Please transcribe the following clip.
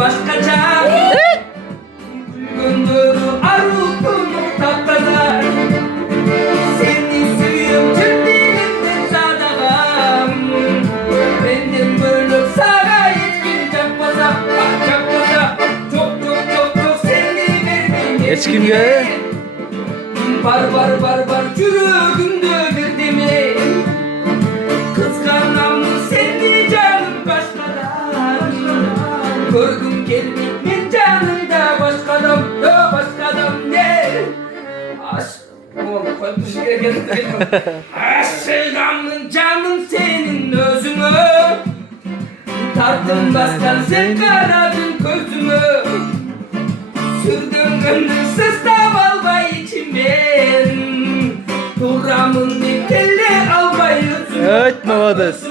Başkaca Gündürü arutunu tapkalar Seni suyum cildilinden sadağım Benden bölüp sağa yetkin çapmaza Çapmaza çok seni verdim Eskimge Bar çürüğümde birdimi Kıskanam seni canım başkadan Gördüm gelmek min canımda başkadan da başkadan ne Aşk oğlum koymuş gereken Aşkımın canım senin özünü Tattım baskan sen karadın gözümü Sürdüm gönülsüz davalbay içimden Tuğramın bir kelle albay yüzümü Evet Mavadas.